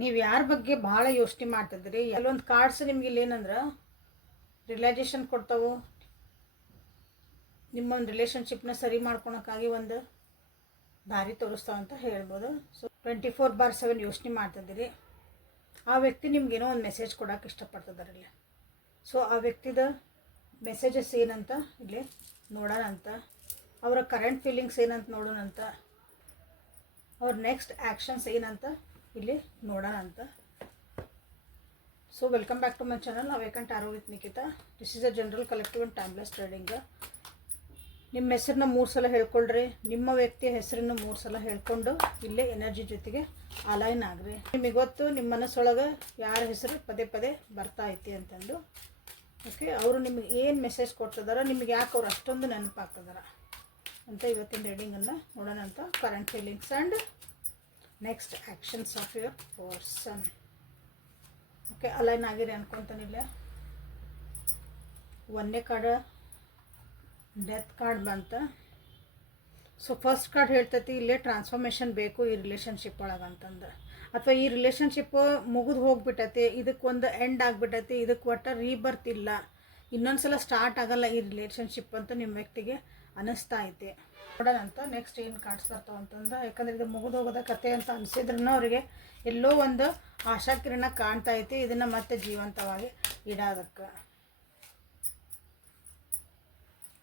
ನೀವು ಯಾರ ಬಗ್ಗೆ ಭಾಳ ಯೋಚನೆ ಮಾಡ್ತಿದ್ದೀರಿ. ಕೆಲವೊಂದು ಕಾರ್ಡ್ಸ್ ನಿಮ್ಗೆ ಇಲ್ಲಿ ಏನಂದ್ರೆ ರಿಯಲೈಸೇಷನ್ ಕೊಡ್ತಾವೆ, ನಿಮ್ಮ ಒಂದು ರಿಲೇಷನ್ಶಿಪ್ನ ಸರಿ ಮಾಡ್ಕೊಳಕ್ಕಾಗಿ ಒಂದು ದಾರಿ ತೋರಿಸ್ತಾವೆ ಅಂತ ಹೇಳ್ಬೋದು. ಸೊ 24/7 ಯೋಚನೆ ಮಾಡ್ತಿದ್ದೀರಿ. ಆ ವ್ಯಕ್ತಿ ನಿಮ್ಗೇನೋ ಒಂದು ಮೆಸೇಜ್ ಕೊಡೋಕೆ ಇಷ್ಟಪಡ್ತಿದ್ದಾರೆ ಇಲ್ಲಿ. ಸೊ ಆ ವ್ಯಕ್ತಿದ ಮೆಸೇಜಸ್ ಏನಂತ ಇಲ್ಲಿ ನೋಡೋಣ ಅಂತ, ಅವರ ಕರೆಂಟ್ ಫೀಲಿಂಗ್ಸ್ ಏನಂತ ನೋಡೋಣ ಅಂತ, ಅವ್ರ ನೆಕ್ಸ್ಟ್ ಆ್ಯಕ್ಷನ್ಸ್ ಏನಂತ ಇಲ್ಲಿ ನೋಡೋಣ ಅಂತ. So welcome back to my channel awaken tarot with Nikhita. This is a general collective and timeless trading. ನಿಮ್ಮ ಹೆಸರನ್ನ 3 ಸಲ ಹೇಳ್ಕೊಳ್ರಿ, ನಿಮ್ಮ ವ್ಯಕ್ತಿಯ ಹೆಸರನ್ನು 3 ಸಲ ಹೇಳ್ಕೊಂಡು ಇಲ್ಲೇ ಎನರ್ಜಿ ಜೊತೆಗೆ ಅಲೈನ್ ಆಗ್ರಿ. ನಿಮಗೆ ಗೊತ್ತು ನಿಮ್ಮ ಮನಸ್ಸೊಳಗೆ ಯಾರ ಹೆಸರು ಪದೇ ಪದೇ ಬರ್ತಾ ಐತಿ ಅಂತಂದು. ಓಕೆ, ಅವರು ನಿಮಗೆ ಏನು ಮೆಸೇಜ್ ಕೊಡ್ತಿದಾರ, ನಿಮಗೆ ಯಾಕೆ ಅವ್ರು ಅಷ್ಟೊಂದು ನೆನಪಾಗ್ತಿದಾರ ಅಂತ ಇವತ್ತಿನ ರೀಡಿಂಗನ್ನು ನೋಡೋಣ ಅಂತ. Current feelings and next actions of your person. Okay, align ಆಗಿರಿ ಅನ್ಕೊತಾನಿಲ್ಲ. 1ನೇ ಕಾರ್ಡ್ ಡೆತ್ ಕಾರ್ಡ್ ಬಂತ. ಸೊ ಫಸ್ಟ್ ಕಾರ್ಡ್ ಹೇಳ್ತೈತಿ ಇಲ್ಲೇ ಟ್ರಾನ್ಸ್ಫಾರ್ಮೇಷನ್ ಬೇಕು ಈ ರಿಲೇಷನ್ಶಿಪ್ ಒಳಗೆ ಅಂತಂದು, ಅಥವಾ ಈ ರಿಲೇಷನ್ಶಿಪ್ ಮುಗಿದು ಹೋಗ್ಬಿಟ್ಟೈತಿ, ಇದಕ್ಕೊಂದು ಎಂಡ್ ಆಗಿಬಿಟ್ಟೈತಿ, ಇದಕ್ಕೆ ಒಟ್ಟು ರೀಬರ್ತ್ ಇಲ್ಲ, ಇನ್ನೊಂದು ಸಲ ಸ್ಟಾರ್ಟ್ ಆಗಲ್ಲ ಈ ರಿಲೇಷನ್ಶಿಪ್ ಅಂತ ನಿಮ್ಮ ವ್ಯಕ್ತಿಗೆ ಅನ್ನಿಸ್ತಾ ಐತಿ. ನೋಡೋಣ ಅಂತ ನೆಕ್ಸ್ಟ್ ಏನು ಕಾರ್ಡ್ಸ್ ಬರ್ತಾವೆ ಅಂತಂದ್ರೆ, ಯಾಕಂದರೆ ಇದು ಮುಗಿದು ಹೋಗೋದ ಕತೆ ಅಂತ ಅನಿಸಿದ್ರೂ ಅವರಿಗೆ ಎಲ್ಲೋ ಒಂದು ಆಶಾಕಿರಣ ಕಾಣ್ತಾ ಐತಿ ಇದನ್ನು ಮತ್ತೆ ಜೀವಂತವಾಗಿ ಇಡೋದಕ್ಕೆ.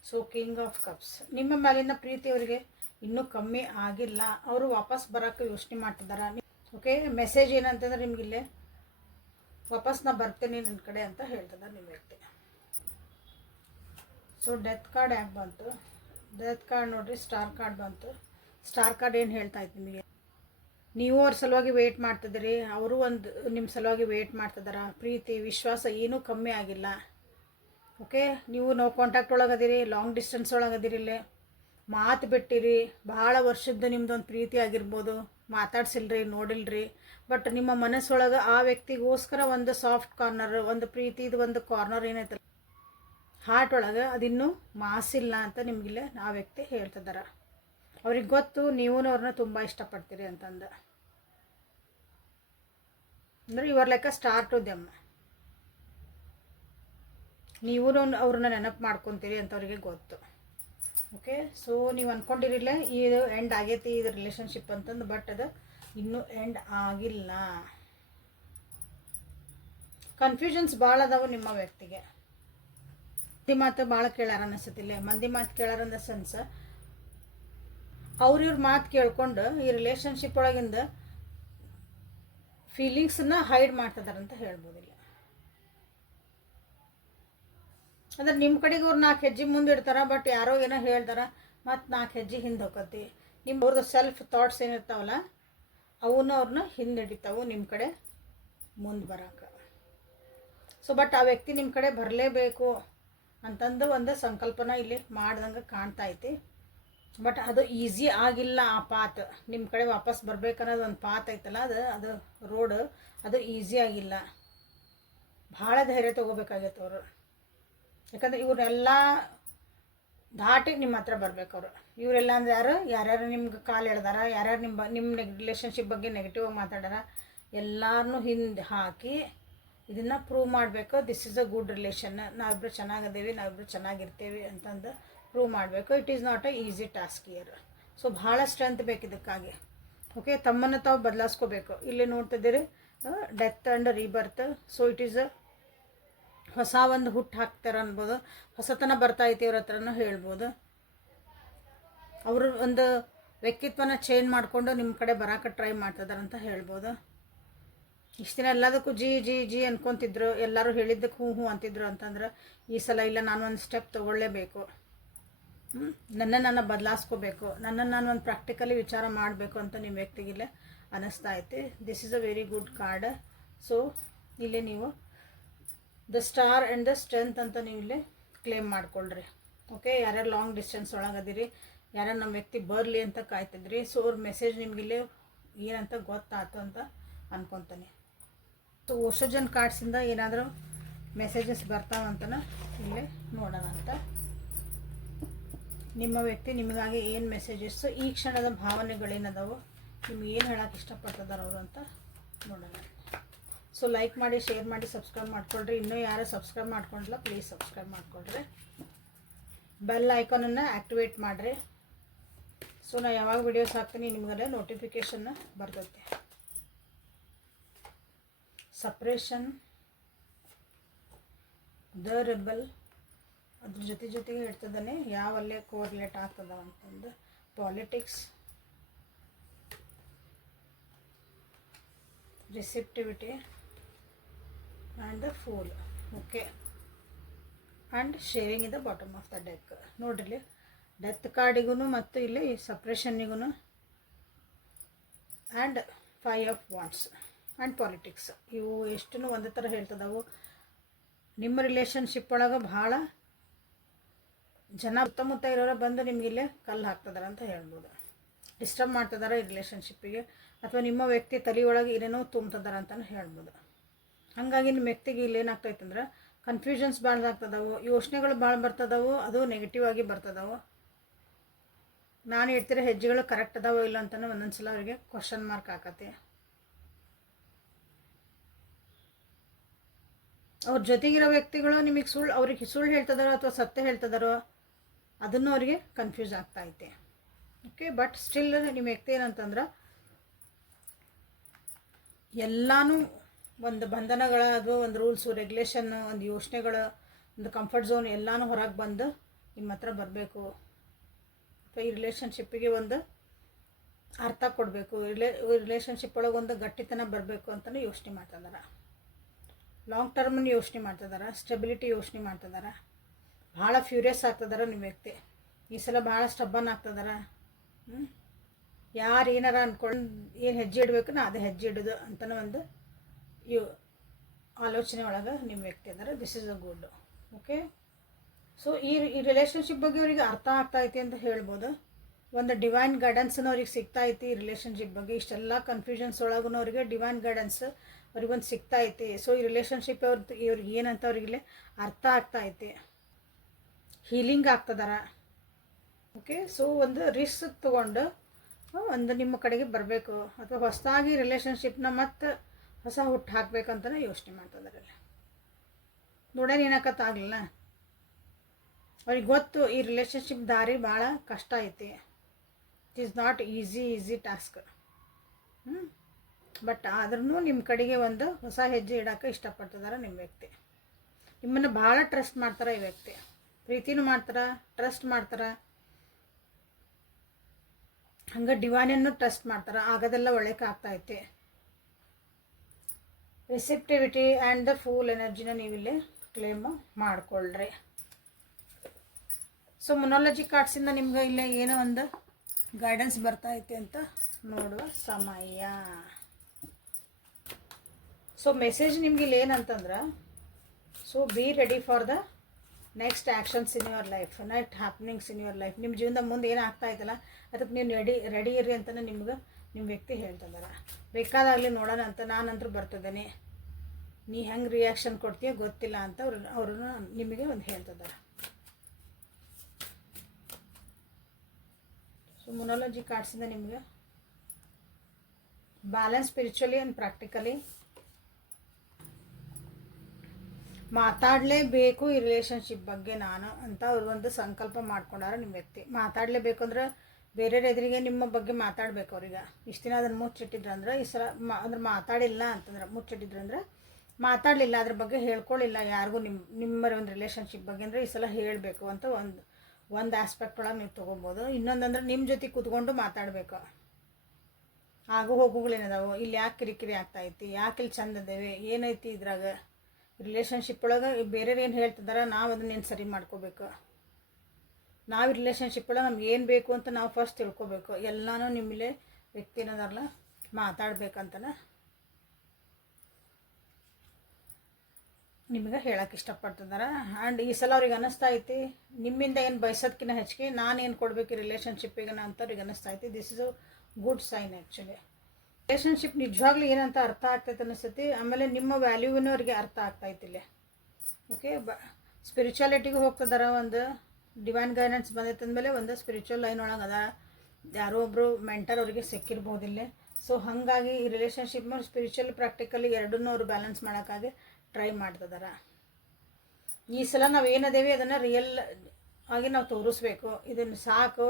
ಸೊ ಕಿಂಗ್ ಆಫ್ ಕಪ್ಸ್, ನಿಮ್ಮ ಮೇಲಿನ ಪ್ರೀತಿ ಅವರಿಗೆ ಇನ್ನೂ ಕಮ್ಮಿ ಆಗಿಲ್ಲ, ಅವರು ವಾಪಸ್ ಬರೋಕ್ಕೆ ಯೋಚನೆ ಮಾಡ್ತಿದ್ದಾರೆ. ಓಕೆ, ಮೆಸೇಜ್ ಏನಂತಂದ್ರೆ ನಿಮಗಿಲ್ಲೇ ವಾಪಸ್ ನಾ ಬರ್ತೇನೆ ನಿನ್ನ ಕಡೆ ಅಂತ ಹೇಳ್ತಿದ್ದಾರೆ ನಿಮ್ಮ ವ್ಯಕ್ತಿ. ಸೊ ಡೆತ್ ಕಾರ್ಡ್ ಯಾಕೆ ಬಂತು? ಡೆತ್ ಕಾರ್ಡ್ ನೋಡ್ರಿ, ಸ್ಟಾರ್ ಕಾರ್ಡ್ ಬಂತು. ಸ್ಟಾರ್ ಕಾರ್ಡ್ ಏನು ಹೇಳ್ತಾ ಇತ್ತು ನಿಮಗೆ, ನೀವು ಅವ್ರ ಸಲುವಾಗಿ ವೆಯ್ಟ್ ಮಾಡ್ತಿದ್ದೀರಿ, ಅವರು ಒಂದು ನಿಮ್ಮ ಸಲುವಾಗಿ ವೆಯ್ಟ್ ಮಾಡ್ತಿದ್ದಾರೆ. ಪ್ರೀತಿ ವಿಶ್ವಾಸ ಏನೂ ಕಮ್ಮಿ ಆಗಿಲ್ಲ. ಓಕೆ, ನೀವು ನೋ ಕಾಂಟ್ಯಾಕ್ಟ್ ಒಳಗದಿರಿ, ಲಾಂಗ್ ಡಿಸ್ಟೆನ್ಸ್ ಒಳಗದಿರಿ, ಇಲ್ಲೇ ಮಾತು ಬಿಟ್ಟಿರಿ, ಭಾಳ ವರ್ಷದ್ದು ನಿಮ್ದೊಂದು ಪ್ರೀತಿ ಆಗಿರ್ಬೋದು, ಮಾತಾಡ್ಸಿಲ್ರಿ ನೋಡಿಲ್ರಿ, ಬಟ್ ನಿಮ್ಮ ಮನಸ್ಸೊಳಗೆ ಆ ವ್ಯಕ್ತಿಗೋಸ್ಕರ ಒಂದು ಸಾಫ್ಟ್ ಕಾರ್ನರ್, ಒಂದು ಪ್ರೀತಿದು ಒಂದು ಕಾರ್ನರ್ ಏನೈತಲ್ಲ ಹಾರ್ಟ್ ಒಳಗೆ ಅದಿನ್ನೂ ಮಾಸಿಲ್ಲ ಅಂತ ನಿಮಗಿಲ್ಲೇ ಆ ವ್ಯಕ್ತಿ ಹೇಳ್ತಿದ್ದಾರೆ. ಅವ್ರಿಗೆ ಗೊತ್ತು ನೀವು ಅವ್ರನ್ನ ತುಂಬ ಇಷ್ಟಪಡ್ತೀರಿ ಅಂತಂದು. ಅಂದರೆ ಇವರ್ like a star to them, ನೀವು ಅವ್ರನ್ನ ನೆನಪು ಮಾಡ್ಕೊತೀರಿ ಅಂತ ಅವ್ರಿಗೆ ಗೊತ್ತು. ಓಕೆ, ಸೊ ನೀವು ಅಂದ್ಕೊಂಡಿರಿಲ್ಲ ಇದು ಎಂಡ್ ಆಗೈತಿ ಇದು ರಿಲೇಷನ್ಶಿಪ್ ಅಂತಂದು, ಬಟ್ ಅದು ಇನ್ನೂ ಎಂಡ್ ಆಗಿಲ್ಲ. ಕನ್ಫ್ಯೂಷನ್ಸ್ ಭಾಳ ಅದಾವೆ ನಿಮ್ಮ ವ್ಯಕ್ತಿಗೆ. ಮಂದಿ ಮಾತು ಭಾಳ ಕೇಳಾರ ಅನಿಸುತ್ತಿಲ್ಲ, ಮಂದಿ ಮಾತು ಕೇಳಾರ ಅಂದ ಸೆನ್ಸ್ ಅವ್ರಿವ್ರ ಮಾತು ಕೇಳ್ಕೊಂಡು ಈ ರಿಲೇಷನ್ಶಿಪ್ ಒಳಗಿಂದ ಫೀಲಿಂಗ್ಸನ್ನ ಹೈಡ್ ಮಾಡ್ತಿದಾರಂತ ಹೇಳ್ಬೋದಿಲ್ಲ. ಅಂದ್ರೆ ನಿಮ್ಮ ಕಡೆಗೆ ಅವ್ರು 4 ಹೆಜ್ಜೆ ಮುಂದೆ ಇಡ್ತಾರ, ಬಟ್ ಯಾರೋ ಏನೋ ಹೇಳ್ತಾರ ಮತ್ತು 4 ಹೆಜ್ಜೆ ಹಿಂದೆ ಹೋಗತಿ. ಅವ್ರದ್ದು ಸೆಲ್ಫ್ ಥಾಟ್ಸ್ ಏನಿರ್ತಾವಲ್ಲ ಅವನ್ನ ಅವ್ರನ್ನ ಹಿಂದೆ ಹಿಡಿತಾವು ನಿಮ್ಮ ಕಡೆ ಮುಂದೆ ಬರೋಕೆ. ಸೊ ಬಟ್ ಆ ವ್ಯಕ್ತಿ ನಿಮ್ಮ ಕಡೆ ಬರಲೇಬೇಕು ಅಂತಂದು ಒಂದು ಸಂಕಲ್ಪನ ಇಲ್ಲಿ ಮಾಡ್ದಂಗೆ ಕಾಣ್ತಾ ಐತಿ, ಬಟ್ ಅದು ಈಸಿ ಆಗಿಲ್ಲ. ಆ ಪಾತ್ ನಿಮ್ಮ ಕಡೆ ವಾಪಸ್ ಬರ್ಬೇಕನ್ನೋದು ಒಂದು ಪಾತ್ ಐತಲ್ಲ, ಅದು ರೋಡ್ ಅದು ಈಸಿ ಆಗಿಲ್ಲ. ಭಾಳ ಧೈರ್ಯ ತೊಗೋಬೇಕಾಗೈತೆ ಅವರು, ಯಾಕಂದರೆ ಇವ್ರನ್ನೆಲ್ಲ ದಾಟಿ ನಿಮ್ಮ ಹತ್ರ ಬರ್ಬೇಕು ಅವರು. ಇವರೆಲ್ಲ ಅಂದ್ರೆ ಯಾರ್ಯಾರು ನಿಮ್ಗೆ ಕಾಲು ಎಳ್ದಾರ, ಯಾರ್ಯಾರು ನಿಮ್ಮ ರಿಲೇಷನ್ಶಿಪ್ ಬಗ್ಗೆ ನೆಗೆಟಿವ್ ಆಗಿ ಮಾತಾಡ್ಯಾರ, ಎಲ್ಲರನ್ನೂ ಹಿಂದೆ ಹಾಕಿ ಇದನ್ನು ಪ್ರೂವ್ ಮಾಡಬೇಕು. This is a good relation, ನಾವಿಬ್ಬರು ಚೆನ್ನಾಗಿದ್ದೀವಿ, ನಾವಿಬ್ಬರು ಚೆನ್ನಾಗಿರ್ತೀವಿ ಅಂತಂದು ಪ್ರೂವ್ ಮಾಡಬೇಕು. It is not a easy task year. So ಭಾಳ ಸ್ಟ್ರೆಂತ್ ಬೇಕು ಇದಕ್ಕಾಗಿ. ಓಕೆ, ತಮ್ಮನ್ನು ತಾವು ಬದಲಾಯಿಸ್ಕೋಬೇಕು. ಇಲ್ಲಿ ನೋಡ್ತಿದ್ದೀರಿ death and rebirth. So it is a ಹೊಸ ಒಂದು ಹುಟ್ಟು ಹಾಕ್ತಾರೆ ಅನ್ಬೋದು, ಹೊಸತನ ಬರ್ತೈತಿ ಇವ್ರ ಹತ್ರನೂ ಹೇಳ್ಬೋದು. ಅವರು ಒಂದು ವ್ಯಕ್ತಿತ್ವನ ಚೇಂಜ್ ಮಾಡಿಕೊಂಡು ನಿಮ್ಮ ಕಡೆ ಬರೋಕೆ ಟ್ರೈ ಮಾಡ್ತಿದಾರಂತ ಹೇಳ್ಬೋದು. ಇಷ್ಟು ದಿನ ಎಲ್ಲದಕ್ಕೂ ಜಿ ಜಿ ಜಿ ಅನ್ಕೊತಿದ್ರು, ಎಲ್ಲರೂ ಹೇಳಿದ್ದಕ್ಕೆ ಹ್ಞೂ ಹ್ಞೂ ಅಂತಿದ್ರು ಅಂತಂದ್ರೆ ಈ ಸಲ ಇಲ್ಲ, ನಾನು ಒಂದು ಸ್ಟೆಪ್ ತೊಗೊಳ್ಳೇಬೇಕು, ನಾನು ಬದಲಾಯಿಸ್ಕೋಬೇಕು, ನಾನು ಒಂದು ಪ್ರಾಕ್ಟಿಕಲಿ ವಿಚಾರ ಮಾಡಬೇಕು ಅಂತ ನಿಮ್ಮ ವ್ಯಕ್ತಿಗಿಲ್ಲೇ ಅನ್ನಿಸ್ತಾ ಐತಿ. This is a very good card. So ಇಲ್ಲಿ ನೀವು the star and the strength ಅಂತ ನೀವು ಇಲ್ಲಿ ಕ್ಲೇಮ್ ಮಾಡ್ಕೊಳ್ರಿ. ಓಕೆ, ಯಾರ್ಯಾರು ಲಾಂಗ್ ಡಿಸ್ಟೆನ್ಸ್ ಒಳಗದಿರಿ, ಯಾರ್ಯಾರು ನಮ್ಮ ವ್ಯಕ್ತಿ ಬರಲಿ ಅಂತ ಕಾಯ್ತಿದ್ರಿ, ಸೊ ಅವ್ರ ಮೆಸೇಜ್ ನಿಮಗಿಲ್ಲೇ ಏನಂತ ಗೊತ್ತಾಯ್ತು ಅಂತ ಅನ್ಕೊತಾನೆ. ಸೊ ಓಷೋಜನ್ ಕಾರ್ಡ್ಸಿಂದ ಏನಾದರೂ ಮೆಸೇಜಸ್ ಬರ್ತಾವಂತನ ಇಲ್ಲೇ ನೋಡೋಣ ಅಂತ. ನಿಮ್ಮ ವ್ಯಕ್ತಿ ನಿಮಗಾಗಿ ಏನು ಮೆಸೇಜಸ್ಸು, ಈ ಕ್ಷಣದ ಭಾವನೆಗಳೇನದಾವೋ, ನಿಮ್ಗೆ ಏನು ಹೇಳೋಕೆ ಇಷ್ಟಪಡ್ತಿದ್ದಾರೆ ಅವರು ಅಂತ ನೋಡೋಣ. ಸೊ ಲೈಕ್ ಮಾಡಿ, ಶೇರ್ ಮಾಡಿ, ಸಬ್ಸ್ಕ್ರೈಬ್ ಮಾಡ್ಕೊಳ್ರಿ. ಇನ್ನೂ ಯಾರು ಸಬ್ಸ್ಕ್ರೈಬ್ ಮಾಡ್ಕೊಂಡಿಲ್ಲ ಪ್ಲೀಸ್ ಸಬ್ಸ್ಕ್ರೈಬ್ ಮಾಡ್ಕೊಳ್ರಿ. ಬೆಲ್ ಐಕಾನನ್ನು ಆ್ಯಕ್ಟಿವೇಟ್ ಮಾಡಿರಿ. ಸೊ ನಾನು ಯಾವಾಗ ವಿಡಿಯೋಸ್ ಹಾಕ್ತೀನಿ ನಿಮಗೆಲ್ಲ ನೋಟಿಫಿಕೇಷನ್ ಬರ್ತೈತೆ. ಸಪ್ರೇಷನ್, ದ ರೆಬಲ್, ಅದ್ರ ಜೊತೆಗೆ ಹೇಳ್ತದಾನೆ ಯಾವಲ್ಲೇ ಕೋರಿಲೇಟ್ ಆಗ್ತದ ಅಂತಂದು. Politics, receptivity and the fool. Okay, and sharing in the bottom of the deck. ನೋಡ್ರಿ, ಡೆತ್ ಕಾರ್ಡಿಗೂ ಮತ್ತು ಇಲ್ಲಿ ಸಪ್ರೇಷನ್ನಿಗೂ and 5 of wands and politics. ಇವು ಎಷ್ಟು ಒಂದೇ ಥರ ಹೇಳ್ತದವು. ನಿಮ್ಮ ರಿಲೇಷನ್ಶಿಪ್ ಒಳಗೆ ಭಾಳ ಜನ ಸುತ್ತಮುತ್ತ ಇರೋರು ಬಂದು ನಿಮಗಿಲ್ಲೇ ಕಲ್ಲು ಹಾಕ್ತದಾರ ಅಂತ ಹೇಳ್ಬೋದು. ಡಿಸ್ಟರ್ಬ್ ಮಾಡ್ತಿದಾರ ಈ ರಿಲೇಷನ್ಶಿಪ್ಪಿಗೆ, ಅಥವಾ ನಿಮ್ಮ ವ್ಯಕ್ತಿ ತಲೆಯೊಳಗೆ ಏನೇನೋ ತುಂಬ್ತದಾರ ಅಂತಲೂ ಹೇಳ್ಬೋದು. ಹಾಗಾಗಿ ನಿಮ್ಮ ವ್ಯಕ್ತಿಗೆ ಇಲ್ಲಿ ಏನಾಗ್ತೈತಂದ್ರೆ ಕನ್ಫ್ಯೂಷನ್ಸ್ ಭಾಳ ಆಗ್ತದವು, ಯೋಚನೆಗಳು ಭಾಳ ಬರ್ತದವು, ಅದು ನೆಗೆಟಿವ್ ಆಗಿ ಬರ್ತದವು. ನಾನು ಹೇಳ್ತಿರೋ ಹೆಜ್ಜೆಗಳು ಕರೆಕ್ಟ್ ಅದಾವೋ ಇಲ್ಲ ಅಂತಲೂ ಒಂದೊಂದು ಸಲ ಅವರಿಗೆ ಕ್ವಶನ್ ಮಾರ್ಕ್ ಆಕತ್ತೆ. ಅವ್ರ ಜೊತೆಗಿರೋ ವ್ಯಕ್ತಿಗಳು ನಿಮಗೆ ಅವ್ರಿಗೆ ಸುಳ್ಳು ಹೇಳ್ತಿದಾರೋ ಅಥವಾ ಸತ್ಯ ಹೇಳ್ತಿದಾರೋ ಅದನ್ನು ಅವರಿಗೆ ಕನ್ಫ್ಯೂಸ್ ಆಗ್ತಾ ಐತೆ. ಓಕೆ, ಬಟ್ ಸ್ಟಿಲ್ ನಿಮ್ಮ ವ್ಯಕ್ತಿ ಏನಂತಂದ್ರೆ ಎಲ್ಲನೂ ಒಂದು ಬಂಧನಗಳ ಅಥವಾ ಒಂದು ರೂಲ್ಸು ರೆಗ್ಯುಲೇಷನ್, ಒಂದು ಯೋಚನೆಗಳು, ಒಂದು ಕಂಫರ್ಟ್ ಝೋನ್ ಎಲ್ಲನೂ ಹೊರಗೆ ಬಂದು ನಿಮ್ಮ ಹತ್ರ ಬರಬೇಕು. ಅಥವಾ ಈ ರಿಲೇಷನ್ಶಿಪ್ಪಿಗೆ ಒಂದು ಅರ್ಥ ಕೊಡಬೇಕು, ರಿಲೇಷನ್ಶಿಪ್ ಒಳಗೆ ಒಂದು ಗಟ್ಟಿತನ ಬರಬೇಕು ಅಂತಲೂ ಯೋಚನೆ ಮಾಡ್ತಿದ್ದಾರೆ. ಲಾಂಗ್ ಟರ್ಮನ್ನು ಯೋಚನೆ ಮಾಡ್ತಿದ್ದಾರೆ, ಸ್ಟೆಬಿಲಿಟಿ ಯೋಚನೆ ಮಾಡ್ತಿದ್ದಾರೆ. ಭಾಳ ಫ್ಯೂರಿಯಸ್ ಆಗ್ತಿದ್ದಾರೆ ನಿಮ್ಮ ವ್ಯಕ್ತಿ. ಈ ಸಲ ಭಾಳ ಸ್ಟಬ್ಬನ್ ಆಗ್ತಿದ್ದಾರೆ. ಯಾರು ಏನಾರ ಅಂದ್ಕೊಂಡು ಏನು ಹೆಜ್ಜೆ ಇಡಬೇಕು ನಾ ಅದೇ ಹೆಜ್ಜೆ ಇಡೋದು ಅಂತಲೂ ಒಂದು ಆಲೋಚನೆ ಒಳಗೆ ನಿಮ್ಮ ವ್ಯಕ್ತಿ ಇದ್ದಾರೆ. This is a good. Okay, so ಈ ರಿಲೇಷನ್ಶಿಪ್ ಬಗ್ಗೆ ಅವರಿಗೆ ಅರ್ಥ ಆಗ್ತಾ ಐತಿ ಅಂತ ಹೇಳ್ಬೋದು. ಒಂದು ಡಿವೈನ್ ಗೈಡೆನ್ಸ್ನ ಅವ್ರಿಗೆ ಸಿಗ್ತಾ ಐತಿ ಈ ರಿಲೇಷನ್ಶಿಪ್ ಬಗ್ಗೆ. ಇಷ್ಟೆಲ್ಲ ಕನ್ಫ್ಯೂಷನ್ಸ್ ಒಳಗೂ ಅವರಿಗೆ ಡಿವೈನ್ ಗೈಡೆನ್ಸ್ ಅವ್ರಿಗೊಂದು ಸಿಗ್ತಾ ಐತಿ. ಸೊ ಈ ರಿಲೇಷನ್ಶಿಪ್ ಇವ್ರಿಗೆ ಏನಂತ ಅವ್ರಿಗೆ ಅರ್ಥ ಆಗ್ತಾ ಐತಿ, ಹೀಲಿಂಗ್ ಆಗ್ತದಾರ. ಓಕೆ, ಸೊ ಒಂದು ರಿಸ್ಕ್ ತೊಗೊಂಡು ಒಂದು ನಿಮ್ಮ ಕಡೆಗೆ ಬರಬೇಕು, ಅಥವಾ ಹೊಸದಾಗಿ ರಿಲೇಷನ್ಶಿಪ್ನ ಮತ್ತು ಹೊಸ ಹುಟ್ಟು ಹಾಕ್ಬೇಕಂತಲೇ ಯೋಚನೆ ಮಾಡ್ತಿದ್ದಾರೆ. ನೋಡೋಣ ಏನಾಗತ್ತಾಗಲಿಲ್ಲ ಅವ್ರಿಗೆ ಗೊತ್ತು ಈ ರಿಲೇಷನ್ಶಿಪ್ ದಾರಿ ಭಾಳ ಕಷ್ಟ ಐತಿ. It is not easy task. But ಆದ್ರೂ ನಿಮ್ಮ ಕಡೆಗೆ ಒಂದು ಹೊಸ ಹೆಜ್ಜೆ ಇಡೋಕೆ ಇಷ್ಟಪಡ್ತಿದ್ದಾರೆ ನಿಮ್ಮ ವ್ಯಕ್ತಿ. ನಿಮ್ಮನ್ನು ಭಾಳ ಟ್ರಸ್ಟ್ ಮಾಡ್ತಾರೆ ಈ ವ್ಯಕ್ತಿ. ಪ್ರೀತಿನೂ ಮಾಡ್ತಾರೆ, ಟ್ರಸ್ಟ್ ಮಾಡ್ತಾರೆ, ಹಂಗೆ ಡಿವೈನನ್ನು ಟ್ರಸ್ಟ್ ಮಾಡ್ತಾರೆ. ಆಗೋದೆಲ್ಲ ಒಳ್ಳೆಕೆ ಆಗ್ತಾಯಿತಿ. ರಿಸೆಪ್ಟಿವಿಟಿ ಆ್ಯಂಡ್ ದ ಫೂಲ್ ಎನರ್ಜಿನ ನೀವಿಲ್ಲಿ ಕ್ಲೇಮ್ ಮಾಡಿಕೊಳ್ಳ್ರಿ. ಸೊ ಮೊನಾಲಜಿ ಕಾರ್ಡ್ಸಿಂದ ನಿಮ್ಗೆ ಇಲ್ಲೇ ಏನೋ ಒಂದು ಗೈಡೆನ್ಸ್ ಬರ್ತಾಯಿದೆ ಅಂತ ನೋಡುವ ಸಮಯ. ಸೊ ಮೆಸೇಜ್ ನಿಮ್ಗೆ ಇಲ್ಲಿ ಏನಂತಂದ್ರೆ, so be ready for the next actions in your life, next happenings in your life. ನಿಮ್ಮ ಜೀವನದ ಮುಂದೆ ಏನು ಆಗ್ತಾ ಇತ್ತಲ್ಲ ಅದಕ್ಕೆ ನೀವು ರೆಡಿ ಇರ್ರಿ ಅಂತಲೇ ನಿಮ್ಗೆ ನಿಮ್ಮ ವ್ಯಕ್ತಿ ಹೇಳ್ತಿದ್ದಾರೆ. ಬೇಕಾದಾಗಲಿ ನೋಡೋಣ ಅಂತ ನಾನಂತರೂ ಬರ್ತಿದ್ದೇನೆ, ನೀ ಹೆಂಗೆ ರಿಯಾಕ್ಷನ್ ಕೊಡ್ತೀಯೋ ಗೊತ್ತಿಲ್ಲ ಅಂತ ಅವರು ನಿಮಗೆ ಒಂದು ಹೇಳ್ತಿದ್ದಾರೆ. ಸೊ ಮೊನಾಲಜಿ ಕಾರ್ಡ್ಸಿಂದ ನಿಮಗೆ ಬ್ಯಾಲೆನ್ಸ್ ಸ್ಪಿರಿಚುವಲಿ ಆ್ಯಂಡ್ ಪ್ರಾಕ್ಟಿಕಲಿ. ಮಾತಾಡಲೇಬೇಕು ಈ ರಿಲೇಷನ್ಶಿಪ್ ಬಗ್ಗೆ ನಾನು ಅಂತ ಅವ್ರು ಒಂದು ಸಂಕಲ್ಪ ಮಾಡ್ಕೊಂಡಾರ ನಿಮ್ಮ ವ್ಯಕ್ತಿ. ಮಾತಾಡಲೇಬೇಕು ಅಂದ್ರೆ ಬೇರೆಯವ್ರ ಎದುರಿಗೆ ನಿಮ್ಮ ಬಗ್ಗೆ ಮಾತಾಡಬೇಕು. ಅವ್ರಿಗೆ ಇಷ್ಟು ದಿನ ಅದನ್ನು ಮುಚ್ಚಿಟ್ಟಿದ್ರಂದ್ರೆ ಈ ಸಲ ಅಂದ್ರೆ ಮಾತಾಡಿಲ್ಲ ಅಂತಂದ್ರೆ ಮುಚ್ಚಿಟ್ಟಿದ್ರಂದ್ರೆ ಮಾತಾಡಲಿಲ್ಲ, ಅದ್ರ ಬಗ್ಗೆ ಹೇಳ್ಕೊಳ್ಳಿಲ್ಲ ಯಾರಿಗೂ ನಿಮ್ಮ ಒಂದು ರಿಲೇಷನ್ಶಿಪ್ ಬಗ್ಗೆ ಅಂದರೆ ಈ ಸಲ ಹೇಳಬೇಕು ಅಂತ ಒಂದು ಆಸ್ಪೆಕ್ಟ್ ಒಳಗೆ ನೀವು ತೊಗೊಬೋದು. ಇನ್ನೊಂದಂದ್ರೆ ನಿಮ್ಮ ಜೊತೆ ಕೂತ್ಕೊಂಡು ಮಾತಾಡಬೇಕು. ಆಗು ಹೋಗುಗಳೇನದಾವು, ಇಲ್ಲಿ ಯಾಕೆ ಕಿರಿಕಿರಿ ಆಗ್ತಾಯಿತಿ, ಯಾಕೆ ಇಲ್ಲಿ ಚಂದ ಅದೇವೆ, ಏನೈತಿ ಇದ್ರಾಗ ರಿಲೇಷನ್ಶಿಪ್ ಒಳಗೆ ಬೇರೆಯವ್ರು ಏನು ಹೇಳ್ತಿದಾರ ನಾವು ಅದನ್ನೇನು ಸರಿ ಮಾಡ್ಕೋಬೇಕು. ನಾವು ರಿಲೇಷನ್ಶಿಪ್ ಒಳಗೆ ನಮ್ಗೆ ಏನು ಬೇಕು ಅಂತ ನಾವು ಫಸ್ಟ್ ತಿಳ್ಕೊಬೇಕು. ಎಲ್ಲನೂ ನಿಮ್ಮಲ್ಲೇ ವ್ಯಕ್ತಿ ಏನದಾರಲ್ಲ ಮಾತಾಡ್ಬೇಕಂತನ ನಿಮಗೆ ಹೇಳಕ್ಕೆ ಇಷ್ಟಪಡ್ತಿದ್ದಾರೆ. ಆ್ಯಂಡ್ ಈ ಸಲ ಅವ್ರಿಗೆ ಅನ್ನಿಸ್ತಾ ಐತಿ ನಿಮ್ಮಿಂದ ಏನು ಬಯಸೋದಕ್ಕಿಂತ ಹೆಚ್ಚಿಗೆ ನಾನೇನು ಕೊಡಬೇಕು ರಿಲೇಷನ್ಶಿಪ್ಪಿಗೆ ಅಂತ ಅವ್ರಿಗೆ ಅನ್ನಿಸ್ತಾ ಐತಿ. This is a good sign actually. Relationship ನಿಜವಾಗ್ಲೂ ಏನಂತ ಅರ್ಥ ಆಗ್ತೈತೆ ಅನ್ನಿಸ್ತೈತಿ. ಆಮೇಲೆ ನಿಮ್ಮ ವ್ಯಾಲ್ಯೂವನ್ನು ಅವ್ರಿಗೆ ಅರ್ಥ ಆಗ್ತಾಯಿತ್ತಿಲ್ಲ. ಓಕೆ, ಸ್ಪಿರಿಚುಯಾಲಿಟಿಗೆ ಹೋಗ್ತಿದಾರ. ಒಂದು ಡಿವೈನ್ ಗೈಡೆನ್ಸ್ ಬಂದೈತೆ ಅಂದಮೇಲೆ ಒಂದು ಸ್ಪಿರಿಚುವಲ್ ಲೈನ್ ಒಳಗೆ ಅದ. ಯಾರೋ ಒಬ್ಬರು ಮೆಂಟರ್ ಅವರಿಗೆ ಸಿಕ್ಕಿರ್ಬೋದಿಲ್ಲ. ಸೊ ಹಾಗಾಗಿ ಈ ರಿಲೇಷನ್ಶಿಪ್ ಮೇಲೆ ಸ್ಪಿರಿಚುವಲ್ ಪ್ರಾಕ್ಟಿಕಲಿ ಎರಡನ್ನೂ ಅವ್ರು ಬ್ಯಾಲೆನ್ಸ್ ಮಾಡೋಕ್ಕಾಗಿ ಟ್ರೈ ಮಾಡ್ತಿದ್ದಾರೆ. ಈ ಸಲ ನಾವು ಏನದೇವಿ ಅದನ್ನು ರಿಯಲ್ ಆಗಿ ನಾವು ತೋರಿಸ್ಬೇಕು. ಇದನ್ನು ಸಾಕು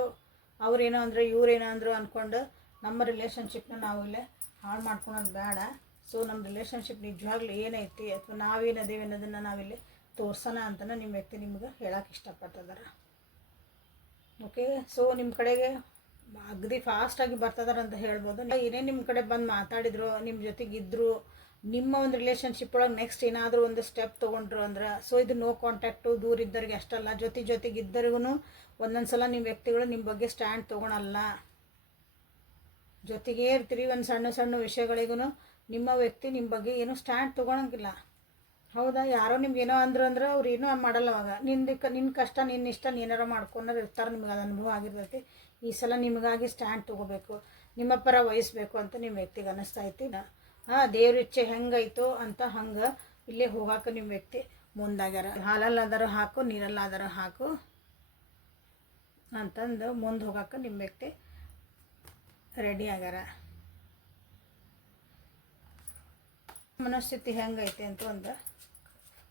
ಅವ್ರೇನೋ ಅಂದರೆ ಇವ್ರೇನೋ ಅಂದರು ಅಂದ್ಕೊಂಡು ನಮ್ಮ ರಿಲೇಷನ್ಶಿಪ್ನ ನಾವು ಇಲ್ಲೇ ಹಾಳು ಮಾಡ್ಕೊಳೋದು ಬೇಡ. ಸೊ ನಮ್ಮ ರಿಲೇಷನ್ಶಿಪ್ ನಿಜವಾಗ್ಲೂ ಏನೈತಿ ಅಥವಾ ನಾವೇನದೇವಿ ಅನ್ನೋದನ್ನು ನಾವಿಲ್ಲಿ ತೋರ್ಸೋಣ ಅಂತಲೇ ನಿಮ್ಮ ವ್ಯಕ್ತಿ ನಿಮ್ಗೆ ಹೇಳೋಕೆ ಇಷ್ಟಪಡ್ತಿದ್ದಾರೆ. ಓಕೆ, ಸೊ ನಿಮ್ಮ ಕಡೆಗೆ ಅಗದಿ ಫಾಸ್ಟಾಗಿ ಬರ್ತದಾರ ಅಂತ ಹೇಳ್ಬೋದು. ಏನೇ ನಿಮ್ಮ ಕಡೆ ಬಂದು ಮಾತಾಡಿದ್ರು, ನಿಮ್ಮ ಜೊತೆಗಿದ್ದರು, ನಿಮ್ಮ ಒಂದು ರಿಲೇಷನ್ಶಿಪ್ ಒಳಗೆ ನೆಕ್ಸ್ಟ್ ಏನಾದರೂ ಒಂದು ಸ್ಟೆಪ್ ತೊಗೊಂಡ್ರು ಅಂದ್ರೆ, ಸೊ ಇದು ನೋ ಕಾಂಟ್ಯಾಕ್ಟು, ದೂರ ಇದ್ದವ್ರಿಗೆ ಅಷ್ಟಲ್ಲ, ಜೊತೆಗಿದ್ದರಿಗೂ ಒಂದೊಂದು ಸಲ ನಿಮ್ಮ ವ್ಯಕ್ತಿಗಳು ನಿಮ್ಮ ಬಗ್ಗೆ ಸ್ಟ್ಯಾಂಡ್ ತೊಗೊಳಲ್ಲ. ಜೊತೆಗೇ ಇರ್ತೀರಿ, ಒಂದು ಸಣ್ಣ ಸಣ್ಣ ವಿಷಯಗಳಿಗೂ ನಿಮ್ಮ ವ್ಯಕ್ತಿ ನಿಮ್ಮ ಬಗ್ಗೆ ಏನೂ ಸ್ಟ್ಯಾಂಡ್ ತೊಗೊಳಂಗಿಲ್ಲ. ಹೌದಾ, ಯಾರೋ ನಿಮ್ಗೆ ಏನೋ ಅಂದ್ರೆ ಅವ್ರು ಏನೂ ಮಾಡಲ್ಲ. ಅವಾಗ ನಿನ್ನ ಕಷ್ಟ ನಿನ್ನ ಇಷ್ಟ ಏನಾರು ಮಾಡ್ಕೊಂಡ್ರೆ ಇರ್ತಾರೆ. ನಿಮ್ಗೆ ಅದು ಅನುಭವ ಆಗಿರ್ತೈತಿ. ಈ ಸಲ ನಿಮಗಾಗಿ ಸ್ಟ್ಯಾಂಡ್ ತೊಗೋಬೇಕು, ನಿಮ್ಮ ಪರ ವಹಿಸ್ಬೇಕು ಅಂತ ನಿಮ್ಮ ವ್ಯಕ್ತಿಗೆ ಅನ್ನಿಸ್ತೈತಿ. ದೇವ್ರ ಇಚ್ಛೆ ಹೆಂಗೈತೋ ಅಂತ ಹಂಗೆ ಇಲ್ಲೇ ಹೋಗಾಕ ನಿಮ್ಮ ವ್ಯಕ್ತಿ ಮುಂದಾಗ್ಯಾರ. ಹಾಲಲ್ಲಾದರೂ ಹಾಕು, ನೀರಲ್ಲಾದರೂ ಹಾಕು ಅಂತಂದು ಮುಂದೆ ಹೋಗಾಕ ನಿಮ್ಮ ವ್ಯಕ್ತಿ ರೆಡಿ ಆಗ್ಯಾರ. ಮನಸ್ಥಿತಿ ಹೆಂಗೈತೆ ಅಂತ ಒಂದು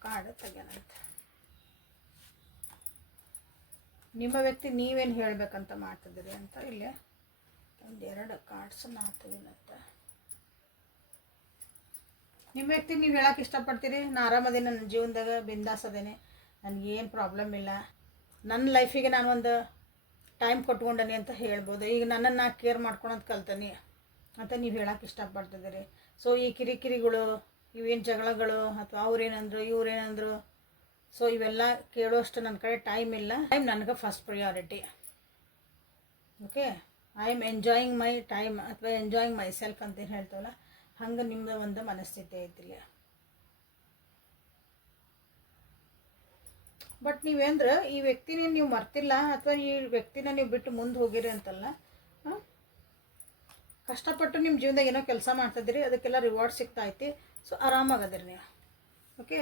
ಕಾರ್ಡ್ ತೆಗ್ಯಾನಂತ. ನಿಮ್ಮ ವ್ಯಕ್ತಿ ನೀವೇನು ಹೇಳಬೇಕಂತ ಮಾಡ್ತಿದ್ದೀರಿ ಅಂತ ಇಲ್ಲಿ ಒಂದೆರಡು ಕಾರ್ಡ್ಸನ್ನು ಹಾಕ್ತಿದ್ದೀನಂತ. ನಿಮ್ಮ ವ್ಯಕ್ತಿ ನೀವು ಹೇಳಕ್ಕೆ ಇಷ್ಟಪಡ್ತೀರಿ, ನಾ ಆರಾಮದೇನೆ, ನನ್ನ ಜೀವನದಾಗ ಬಿಂದಾಸ್ ಅದೇನೆ, ನನಗೇನು ಪ್ರಾಬ್ಲಮ್ ಇಲ್ಲ, ನನ್ನ ಲೈಫಿಗೆ ನಾನು ಒಂದು ಟೈಮ್ ಕೊಟ್ಕೊಂಡನಿ ಅಂತ ಹೇಳ್ಬೋದು. ಈಗ ನನ್ನನ್ನು ಕೇರ್ ಮಾಡ್ಕೊಳೋದು ಕಲ್ತೀನಿ ಅಂತ ನೀವು ಹೇಳಕ್ಕೆ ಇಷ್ಟಪಡ್ತಿದ್ದೀರಿ. ಸೊ ಈ ಕಿರಿಕಿರಿಗಳು, ಇವೇನು ಜಗಳಗಳು ಅಥವಾ ಅವ್ರೇನಂದ್ರು ಇವ್ರೇನಂದ್ರು, ಸೊ ಇವೆಲ್ಲ ಕೇಳೋಷ್ಟು ನನ್ನ ಕಡೆ ಟೈಮ್ ಇಲ್ಲ. ಟೈಮ್ ನನಗೆ first priority. Okay, I am enjoying my time ಅಥವಾ ಎಂಜಾಯಿಂಗ್ ಮೈ ಸೆಲ್ಫ್ ಅಂತ ಹೇಳ್ತೇವಲ್ಲ, ಹಂಗೆ ನಿಮ್ಮದು ಒಂದು ಮನಸ್ಥಿತಿ ಐತಿಲ್ಲ. ಬಟ್ ನೀವೇಂದ್ರೆ ಈ ವ್ಯಕ್ತಿನ ನೀವು ಮರ್ತಿಲ್ಲ ಅಥವಾ ಈ ವ್ಯಕ್ತಿನ ನೀವು ಬಿಟ್ಟು ಮುಂದೆ ಹೋಗಿರಿ ಅಂತಲ್ಲ, ಕಷ್ಟಪಟ್ಟು ನಿಮ್ಮ ಜೀವನದಾಗ ಏನೋ ಕೆಲಸ ಮಾಡ್ತಿದ್ದೀರಿ, ಅದಕ್ಕೆಲ್ಲ ರಿವಾರ್ಡ್ ಸಿಗ್ತಾಯಿತಿ. ಸೊ ಆರಾಮಾಗದಿರಿ ನೀವು. ಓಕೆ,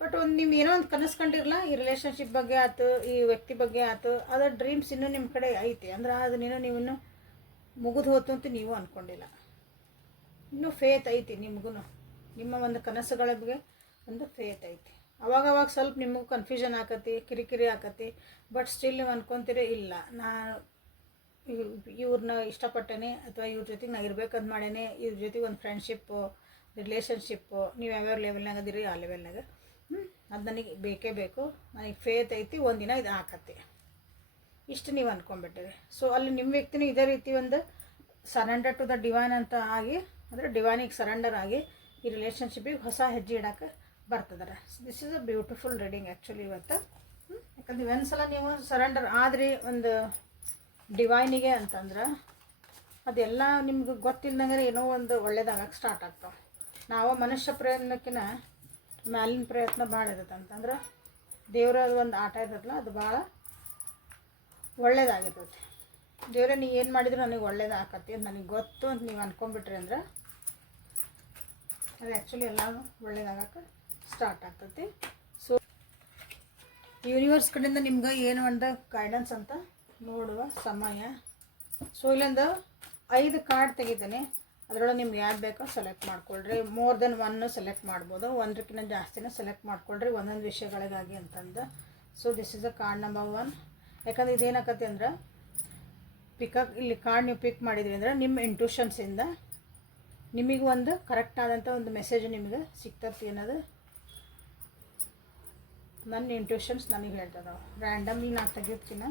ಬಟ್ ಒಂದು ನೀವು ಏನೋ ಒಂದು ಕನಸು ಕಂಡಿರಲ್ಲ, ಈ ರಿಲೇಷನ್ಶಿಪ್ ಬಗ್ಗೆ ಆಯ್ತು, ಈ ವ್ಯಕ್ತಿ ಬಗ್ಗೆ ಆಯ್ತು, ಅದರ ಡ್ರೀಮ್ಸ್ ಇನ್ನೂ ನಿಮ್ಮ ಕಡೆ ಐತಿ ಅಂದ್ರೆ ಅದನ್ನೇನೋ ನೀವಿನ್ನೂ ಮುಗಿದು ಹೋತು ಅಂತ ನೀವು ಅಂದ್ಕೊಂಡಿಲ್ಲ. ಇನ್ನೂ ಫೇತ್ ಐತಿ ನಿಮಗೂ, ನಿಮ್ಮ ಒಂದು ಕನಸುಗಳ ಬಗ್ಗೆ ಒಂದು ಫೇತ್ ಐತಿ. ಅವಾಗವಾಗ ಸ್ವಲ್ಪ ನಿಮಗೂ ಕನ್ಫ್ಯೂಷನ್ ಆಕತಿ, ಕಿರಿಕಿರಿ ಆಕತಿ. ಬಟ್ ಸ್ಟಿಲ್ ನೀವು ಅಂದ್ಕೊತೀರಿ, ಇಲ್ಲ ನಾ ಇವ್ರನ್ನ ಇಷ್ಟಪಟ್ಟೇನೆ ಅಥವಾ ಇವ್ರ ಜೊತೆಗೆ ನಾ ಇರ್ಬೇಕಂತ ಮಾಡೇನೆ, ಇವ್ರ ಜೊತೆಗೆ ಒಂದು ಫ್ರೆಂಡ್ಶಿಪ್ಪು, ರಿಲೇಷನ್ಶಿಪ್ಪು, ನೀವು ಯಾವ್ಯಾವ ಲೆವೆಲ್ನಾಗ ಅದಿರಿ ಆ ಲೆವೆಲ್ನಾಗ ಅದು ನನಗೆ ಬೇಕೇ ಬೇಕು, ನನಗೆ ಫೇತ್ ಐತಿ, ಒಂದಿನ ಇದು ಆಕತಿ, ಇಷ್ಟು ನೀವು ಅಂದ್ಕೊಂಡ್ಬಿಟ್ಟಿರಿ. ಸೊ ಅಲ್ಲಿ ನಿಮ್ಮ ವ್ಯಕ್ತಿನೂ ಇದೇ ರೀತಿ ಒಂದು ಸರೆಂಡರ್ ಟು ದ ಡಿವೈನ್ ಅಂತ ಆಗಿ, ಅಂದರೆ ಡಿವೈನಿಗೆ ಸರೆಂಡರ್ ಆಗಿ ಈ ರಿಲೇಷನ್ಶಿಪ್ಪಿಗೆ ಹೊಸ ಹೆಜ್ಜೆ ಇಡೋಕ್ಕೆ ಬರ್ತದಾರೆ. This is a beautiful reading actually ಇವತ್ತು. ಯಾಕಂದ್ರೆ ಒಂದ್ಸಲ ನೀವು ಸರೆಂಡರ್ ಆದ್ರಿ ಒಂದು ಡಿವೈನಿಗೆ ಅಂತಂದ್ರೆ ಅದೆಲ್ಲ ನಿಮ್ಗೆ ಗೊತ್ತಿಲ್ಲದಂಗೆ ಏನೋ ಒಂದು ಒಳ್ಳೇದಾಗಕ್ಕೆ ಸ್ಟಾರ್ಟ್ ಆಗ್ತಾವೆ. ನಾವು ಮನುಷ್ಯ ಪ್ರಯತ್ನಕ್ಕಿಂತ ಮ್ಯಾಲಿನ ಪ್ರಯತ್ನ ಭಾಳ ಇರುತ್ತೆ. ಅಂತಂದ್ರೆ ದೇವರ ಒಂದು ಆಟ ಇರ್ತದಲ್ಲ, ಅದು ಭಾಳ ಒಳ್ಳೇದಾಗಿರ್ತೈತಿ. ದೇವ್ರೆ ನೀವು ಏನು ಮಾಡಿದ್ರು ನನಗೆ ಒಳ್ಳೇದಾಗತ್ತೆ ಅಂತ ನನಗೆ ಗೊತ್ತು ಅಂತ ನೀವು ಅಂದ್ಕೊಂಡ್ಬಿಟ್ರಿ ಅಂದ್ರೆ ಅದು ಆ್ಯಕ್ಚುಲಿ ಎಲ್ಲನೂ ಒಳ್ಳೇದಾಗಕ್ಕೆ ಸ್ಟಾರ್ಟ್ ಆಗ್ತೈತಿ. ಸೊ ಯೂನಿವರ್ಸ್ ಕಡೆಯಿಂದ ನಿಮ್ಗೆ ಏನು ಒಂದು ಗೈಡೆನ್ಸ್ ಅಂತ ನೋಡುವ ಸಮಯ. ಸೊ ಇಲ್ಲೊಂದು 5 ಕಾರ್ಡ್ ತೆಗಿತೀನಿ, ಅದರೊಳಗೆ ನಿಮ್ಗೆ ಯಾರು ಬೇಕೋ ಸೆಲೆಕ್ಟ್ ಮಾಡ್ಕೊಳ್ರಿ. ಮೋರ್ ದೆನ್ 1 ಸೆಲೆಕ್ಟ್ ಮಾಡ್ಬೋದು, ಒಂದಕ್ಕಿಂತ ಜಾಸ್ತಿನೂ ಸೆಲೆಕ್ಟ್ ಮಾಡ್ಕೊಳ್ರಿ ಒಂದೊಂದು ವಿಷಯಗಳಿಗಾಗಿ ಅಂತಂದು. So this is a card number 1. ಯಾಕಂದ್ರೆ ಇದೇನಾಕತಿ ಅಂದ್ರೆ ಇಲ್ಲಿ ಕಾರ್ಡ್ ನೀವು ಪಿಕ್ ಮಾಡಿದ್ರಿ ಅಂದ್ರೆ ನಿಮ್ಮ ಇಂಟ್ಯೂಷನ್ಸಿಂದ ನಿಮಗೆ ಒಂದು ಕರೆಕ್ಟ್ ಆದಂಥ ಒಂದು ಮೆಸೇಜ್ ನಿಮಗೆ ಸಿಗ್ತತಿ ಅನ್ನೋದು ನನ್ನ ಇಂಟ್ಯೂಷನ್ಸ್ ನನಗೆ ಹೇಳ್ತದೆ. ರ್ಯಾಂಡಮ್ಲಿ ನಾನು ತೆಗಿಯೋದ್ಕಿನ್ನ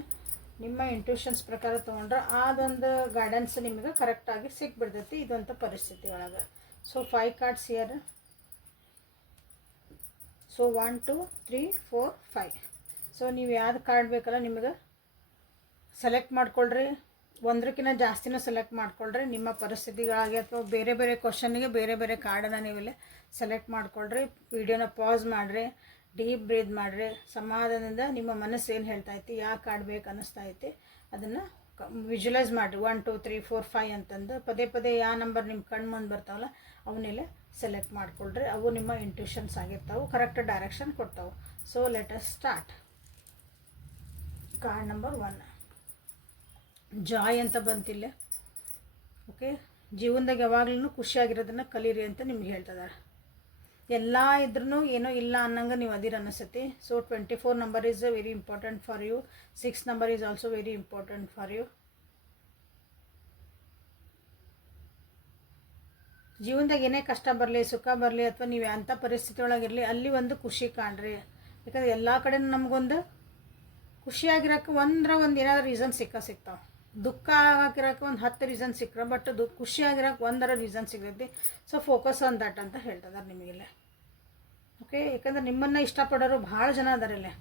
ನಿಮ್ಮ ಇಂಟ್ಯೂಷನ್ಸ್ ಪ್ರಕಾರ ತೊಗೊಂಡ್ರೆ ಅದೊಂದು ಗೈಡೆನ್ಸ್ ನಿಮಗೆ ಕರೆಕ್ಟಾಗಿ ಸಿಕ್ಬಿಡ್ತೈತಿ ಇದಂಥ ಪರಿಸ್ಥಿತಿ ಒಳಗೆ. So 5 cards here. So 1 2 3 4 5. So ನೀವು ಯಾವ್ದು ಕಾರ್ಡ್ ಬೇಕಲ್ಲ ನಿಮಗೆ ಸೆಲೆಕ್ಟ್ ಮಾಡ್ಕೊಳ್ರಿ, ಒಂದಕ್ಕಿಂತ ಜಾಸ್ತಿನೂ ಸೆಲೆಕ್ಟ್ ಮಾಡ್ಕೊಳ್ರಿ. ನಿಮ್ಮ ಪರಿಸ್ಥಿತಿಗಳಾಗಿ ಅಥವಾ ಬೇರೆ ಬೇರೆ ಕ್ವಶನ್ನಿಗೆ ಬೇರೆ ಬೇರೆ ಕಾರ್ಡನ್ನು ನೀವಿಲ್ಲಿ ಸೆಲೆಕ್ಟ್ ಮಾಡ್ಕೊಳ್ರಿ. ವಿಡಿಯೋನ ಪಾಸ್ ಮಾಡಿರಿ, ಡೀಪ್ ಬ್ರೀದ್ ಮಾಡಿರಿ, ಸಮಾಧಾನದಿಂದ ನಿಮ್ಮ ಮನಸ್ಸು ಏನು ಹೇಳ್ತೈತಿ, ಯಾವ ಕಾರ್ಡ್ ಬೇಕು ಅನ್ನಿಸ್ತೈತಿ ಅದನ್ನು ವಿಜುವಲೈಸ್ ಮಾಡಿರಿ. 1 2 3 4 5 ಅಂತಂದು ಪದೇ ಪದೇ ಯಾವ ನಂಬರ್ ನಿಮ್ಮ ಕಣ್ಣು ಮುಂದೆ ಬರ್ತಾವಲ್ಲ ಅವನ್ನೆಲ್ಲ ಸೆಲೆಕ್ಟ್ ಮಾಡ್ಕೊಳ್ರಿ. ಅವು ನಿಮ್ಮ ಇಂಟ್ಯೂಷನ್ಸ್ ಆಗಿರ್ತಾವೆ, ಕರೆಕ್ಟ್ ಡೈರೆಕ್ಷನ್ ಕೊಡ್ತಾವೆ. So let us start. Card number 1 Joy ಅಂತ ಬಂತಿಲ್ಲ. ಓಕೆ, ಜೀವನದಾಗ ಯಾವಾಗ್ಲೂ ಖುಷಿಯಾಗಿರೋದನ್ನು ಕಲೀರಿ ಅಂತ ನಿಮ್ಗೆ ಹೇಳ್ತಿದ್ದಾರೆ. ಎಲ್ಲ ಇದ್ರೂ ಏನೋ ಇಲ್ಲ ಅನ್ನಂಗೆ ನೀವು ಅದಿರ ಅನಿಸುತ್ತೆ. So 24 number is very important for you. 6 number is also very important for you. ಜೀವನದಾಗ ಏನೇ ಕಷ್ಟ ಬರಲಿ, ಸುಖ ಬರಲಿ, ಅಥವಾ ನೀವು ಅಂಥ ಪರಿಸ್ಥಿತಿ ಒಳಗಿರಲಿ, ಅಲ್ಲಿ ಒಂದು ಖುಷಿ ಕಾಣ್ರಿ. ಯಾಕಂದ್ರೆ ಎಲ್ಲ ಕಡೆ ನಮಗೊಂದು ಖುಷಿಯಾಗಿರೋಕೆ ಒಂದು ಏನಾದರೂ ರೀಸನ್ ಸಿಗ್ತಾವೆ. ದುಃಖ ಆಗಿರೋಕೆ ಒಂದು 10 ರೀಸನ್ ಸಿಕ್ಕರೆ, ಬಟ್ ಖುಷಿಯಾಗಿರೋಕೆ ಒಂದರ ರೀಸನ್ ಸಿಗ್ತೈತಿ. ಸೊ ಫೋಕಸ್ ಆನ್ ದಟ್ ಅಂತ ಹೇಳ್ತಿದ್ದಾರೆ ನಿಮಗಿಲ್ಲ. ಓಕೆ, ಯಾಕಂದ್ರೆ ನಿಮ್ಮನ್ನು ಇಷ್ಟಪಡೋರು ಭಾಳ ಜನ ಅದಾರೆ ಇಲ್ಲೇ.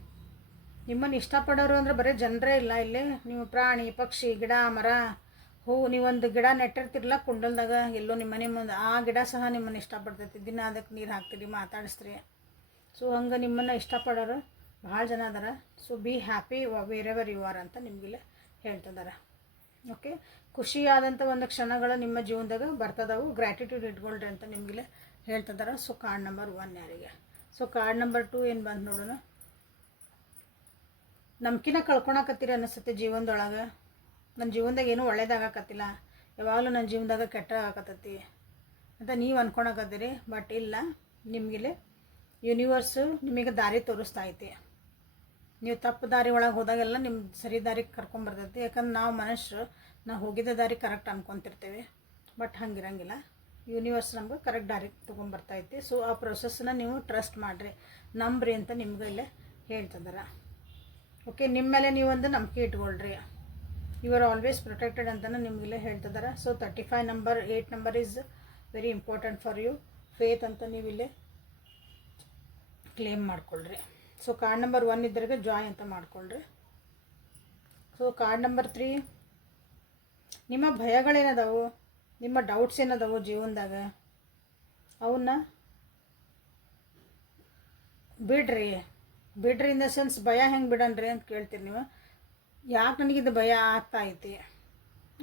ನಿಮ್ಮನ್ನು ಇಷ್ಟಪಡೋರು ಅಂದರೆ ಬರೀ ಜನರೇ ಇಲ್ಲ ಇಲ್ಲಿ. ನೀವು ಪ್ರಾಣಿ, ಪಕ್ಷಿ, ಗಿಡ, ಮರ, ಹೂವು, ನೀವೊಂದು ಗಿಡ ನೆಟ್ಟಿರ್ತಿರಲ್ಲ ಕುಂಡಲ್ದಾಗ ಎಲ್ಲೋ ನಿಮ್ಮ ಮನೆ ಮುಂದೆ, ಆ ಗಿಡ ಸಹ ನಿಮ್ಮನ್ನು ಇಷ್ಟಪಡ್ತೈತಿ. ದಿನ ಅದಕ್ಕೆ ನೀರು ಹಾಕ್ತೀರಿ, ಮಾತಾಡಿಸ್ತೀರಿ. ಸೊ ಹಂಗೆ ನಿಮ್ಮನ್ನು ಇಷ್ಟಪಡೋರು ಭಾಳ ಜನ ಅದಾರ. So be happy wherever you are ಅಂತ ನಿಮಗಿಲ್ಲ ಹೇಳ್ತಿದ್ದಾರೆ. ಓಕೆ, ಖುಷಿಯಾದಂಥ ಒಂದು ಕ್ಷಣಗಳು ನಿಮ್ಮ ಜೀವನದಾಗ ಬರ್ತದವು. ಗ್ರ್ಯಾಟಿಟ್ಯೂಡ್ ಇಟ್ಕೊಳ್ರಿ ಅಂತ ನಿಮಗಿಲ್ಲ ಹೇಳ್ತಿದ್ದಾರೆ. ಸೊ ಕಾರ್ಡ್ ನಂಬರ್ 1 ಯಾರಿಗೆ. ಸೊ ಕಾರ್ಡ್ ನಂಬರ್ 2 ಏನು ಬಂದು ನೋಡೋಣ. ನಂಬಿಕೆನ ಕಳ್ಕೊಳಕತ್ತೀರಿ ಅನಿಸುತ್ತೆ ಜೀವನದೊಳಗೆ. ನನ್ನ ಜೀವನದಾಗ ಏನೂ ಒಳ್ಳೇದಾಗಕತ್ತಿಲ್ಲ, ಯಾವಾಗಲೂ ನನ್ನ ಜೀವನದಾಗ ಕೆಟ್ಟದಾಗಕತ್ತೈತಿ ಅಂತ ನೀವು ಅಂದ್ಕೊಳಕತ್ತೀರಿ. ಬಟ್ ಇಲ್ಲ, ನಿಮಗಿಲ್ಲಿ ಯೂನಿವರ್ಸು ನಿಮಗೆ ದಾರಿ ತೋರಿಸ್ತಾ ಐತಿ. ನೀವು ತಪ್ಪು ದಾರಿ ಒಳಗೆ ಹೋದಾಗೆಲ್ಲ ನಿಮ್ಮ ಸರಿ ದಾರಿಗೆ ಕರ್ಕೊಂಬರ್ತೈತಿ. ಯಾಕಂದ್ರೆ ನಾವು ಮನುಷ್ಯರು ನಾವು ಹೋಗಿದ್ದ ದಾರಿ ಕರೆಕ್ಟ್ ಅನ್ಕೊತಿರ್ತೀವಿ. ಬಟ್ ಹಂಗಿರಂಗಿಲ್ಲ, ಯೂನಿವರ್ಸ್ ನಮ್ಗೆ ಕರೆಕ್ಟ್ ದಾರಿ ತೊಗೊಂಬರ್ತೈತಿ. ಸೊ ಆ ಪ್ರೊಸೆಸ್ನ ನೀವು ಟ್ರಸ್ಟ್ ಮಾಡಿರಿ, ನಂಬ್ರಿ ಅಂತ ನಿಮ್ಗೆ ಇಲ್ಲೇ ಹೇಳ್ತಿದ್ದಾರೆ. ಓಕೆ, ನಿಮ್ಮ ಮೇಲೆ ನೀವೊಂದು ನಂಬಿಕೆ ಇಟ್ಕೊಳ್ರಿ. ಯು ಆರ್ ಆಲ್ವೇಸ್ ಪ್ರೊಟೆಕ್ಟೆಡ್ ಅಂತಲೂ ನಿಮಗಿಲ್ಲೇ ಹೇಳ್ತಿದ್ದಾರೆ. So 35 number 8 number is very important for you. Faith ಅಂತ ನೀವು ಇಲ್ಲೇ ಕ್ಲೇಮ್ ಮಾಡ್ಕೊಳ್ರಿ. ಸೊ ಕಾರ್ಡ್ ನಂಬರ್ 1 ಇದ್ದರಿಗೆ ಜಾಯ್ ಅಂತ ಮಾಡ್ಕೊಳ್ರಿ. ಸೊ ಕಾರ್ಡ್ ನಂಬರ್ 3, ನಿಮ್ಮ ಭಯಗಳೇನದಾವು, ನಿಮ್ಮ ಡೌಟ್ಸ್ ಏನದಾವು ಜೀವನದಾಗ, ಅವನ್ನ ಬಿಡ್ರಿ. ಇನ್ ದ ಸೆನ್ಸ್ ಭಯ ಹೆಂಗೆ ಬಿಡನ್ರಿ ಅಂತ ಕೇಳ್ತೀರಿ ನೀವು. ಯಾಕೆ ನನಗಿದು ಭಯ ಆಗ್ತಾ ಐತಿ,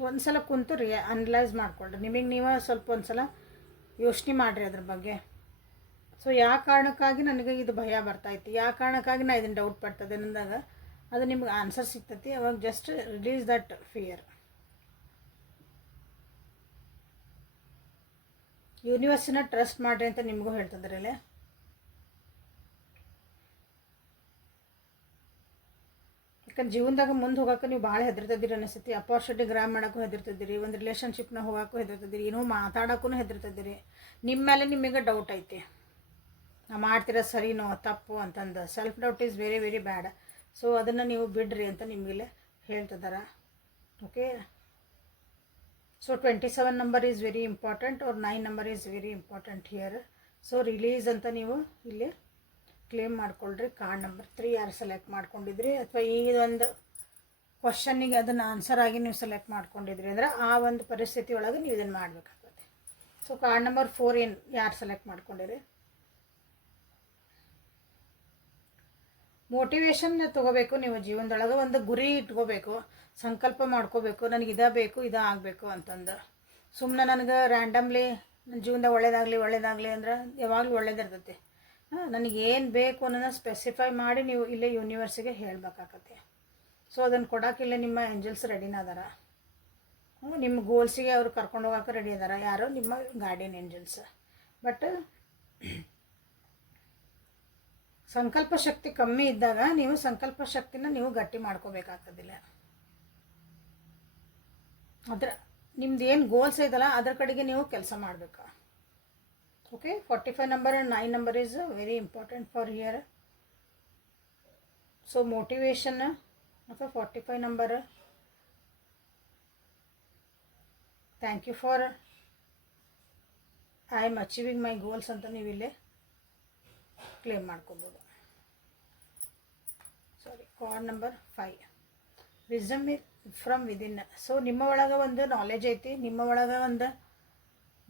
ಒಂದು ಸಲ ಕುಂತು ಅನಲೈಸ್ ಮಾಡ್ಕೊಳ್ರಿ. ನಿಮಗೆ ನೀವು ಸ್ವಲ್ಪ ಒಂದು ಸಲ ಯೋಚನೆ ಮಾಡಿರಿ ಅದ್ರ ಬಗ್ಗೆ. ಸೊ ಯಾವ ಕಾರಣಕ್ಕಾಗಿ ನನಗೆ ಇದು ಭಯ ಬರ್ತೈತಿ, ಯಾವ ಕಾರಣಕ್ಕಾಗಿ ನಾ ಇದನ್ನು ಡೌಟ್ ಪಡ್ತದೆ ಅಂದಾಗ ಅದು ನಿಮ್ಗೆ ಆನ್ಸರ್ ಸಿಗ್ತೈತಿ. ಅವಾಗ ಜಸ್ಟ್ ರಿಲೀಸ್ ದಟ್ ಫಿಯರ್. ಯೂನಿವರ್ಸನ್ನ ಟ್ರಸ್ಟ್ ಮಾಡಿರಿ ಅಂತ ನಿಮಗೂ ಹೇಳ್ತಿದ್ರಲ್ಲೇ. ಯಾಕಂದ್ರೆ ಜೀವನದಾಗ ಮುಂದೆ ಹೋಗೋಕೆ ನೀವು ಭಾಳ ಹೆದರ್ತಿದ್ದೀರಿ ಅನಿಸ್ತೈತಿ. ಅಪಾರ್ಚುನಿಟಿ ಗ್ರಾಮ್ ಮಾಡೋಕ್ಕೂ ಹೆದರ್ತಿದ್ದೀರಿ, ಒಂದು ರಿಲೇಷನ್ಶಿಪ್ನ ಹೋಗೋಕ್ಕೂ ಹೆದರ್ತಿದ್ದೀರಿ, ಏನೋ ಮಾತಾಡೋಕ್ಕೂ ಹೆದರ್ತಿದ್ದೀರಿ. ನಿಮ್ಮ ಮೇಲೆ ನಿಮಗೆ ಡೌಟ್ ಐತಿ, ನಾ ಮಾಡ್ತಿರೋ ಸರಿನೋ ತಪ್ಪು ಅಂತಂದು. Self doubt is very very bad. So ಅದನ್ನು ನೀವು ಬಿಡ್ರಿ ಅಂತ ನಿಮಗಿಲ್ಲೇ ಹೇಳ್ತಿದ್ದಾರೆ. Okay, so 27 number is very important, or 9 number is very important here. So release ಅಂತ ನೀವು ಇಲ್ಲಿ ಕ್ಲೇಮ್ ಮಾಡ್ಕೊಳ್ರಿ. ಕಾರ್ಡ್ ನಂಬರ್ 3 ಯಾರು ಸೆಲೆಕ್ಟ್ ಮಾಡ್ಕೊಂಡಿದ್ರಿ, ಅಥವಾ ಈ ಒಂದು ಕ್ವಶನ್ನಿಗೆ ಅದನ್ನು ಆನ್ಸರ್ ಆಗಿ ನೀವು ಸೆಲೆಕ್ಟ್ ಮಾಡ್ಕೊಂಡಿದ್ರಿ ಅಂದ್ರೆ ಆ ಒಂದು ಪರಿಸ್ಥಿತಿ ಒಳಗೆ ನೀವು ಇದನ್ನು ಮಾಡಬೇಕಾಗುತ್ತೆ. ಸೊ ಕಾರ್ಡ್ ನಂಬರ್ 4 ಏನು ಯಾರು ಸೆಲೆಕ್ಟ್ ಮಾಡ್ಕೊಂಡಿರಿ. ಮೋಟಿವೇಶನ್ ತೊಗೋಬೇಕು. ನೀವು ಜೀವನದೊಳಗೆ ಒಂದು ಗುರಿ ಇಟ್ಕೋಬೇಕು, ಸಂಕಲ್ಪ ಮಾಡ್ಕೋಬೇಕು, ನನಗೆ ಇದೇ ಬೇಕು, ಇದೇ ಆಗಬೇಕು ಅಂತಂದು. ಸುಮ್ಮನೆ ನನಗೆ ರ್ಯಾಂಡಮ್ಲಿ ನನ್ನ ಜೀವನದಾಗ ಒಳ್ಳೇದಾಗಲಿ ಅಂದ್ರೆ ಯಾವಾಗಲೂ ಒಳ್ಳೇದಿರ್ತೈತಿ. ನನಗೇನು ಬೇಕು ಅನ್ನೋದನ್ನ ಸ್ಪೆಸಿಫೈ ಮಾಡಿ ನೀವು ಇಲ್ಲೇ ಯೂನಿವರ್ಸಿಗೆ ಹೇಳಬೇಕಾಗತ್ತೆ. ಸೊ ಅದನ್ನು ಕೊಡೋಕ್ಕಿಲ್ಲ ನಿಮ್ಮ ಏಂಜಲ್ಸ್ ರೆಡಿನ ಅದಾರ. ನಿಮ್ಮ ಗೋಲ್ಸಿಗೆ ಅವರು ಕರ್ಕೊಂಡು ಹೋಗೋಕೆ ರೆಡಿ ಅದಾರ. ಯಾರೋ ನಿಮ್ಮ ಗಾರ್ಡಿಯನ್ ಏಂಜಲ್ಸ್. ಬಟ್ ಸಂಕಲ್ಪ ಶಕ್ತಿ ಕಮ್ಮಿ ಇದ್ದಾಗ ನೀವು ಸಂಕಲ್ಪ ಶಕ್ತಿನ ನೀವು ಗಟ್ಟಿ ಮಾಡ್ಕೋಬೇಕಾಗ್ತದಿಲ್ಲ. ನಿಮ್ದು ಏನು ಗೋಲ್ಸ್ ಐತಲ್ಲ ಅದ್ರ ಕಡೆಗೆ ನೀವು ಕೆಲಸ ಮಾಡಬೇಕು. Okay, 45 number and 9 number is very important for here. So motivation ಅಥವಾ 45 number, thank you for I am achieving my goals ಅಂತ ನೀವು ಇಲ್ಲೇ ಕ್ಲೇಮ್ ಮಾಡ್ಕೋಬೋದು. Card number 5, wisdom from within. So ನಿಮ್ಮ ಒಳಗೆ ಒಂದು ನಾಲೆಜ್ ಐತಿ, ನಿಮ್ಮ ಒಳಗೆ ಒಂದು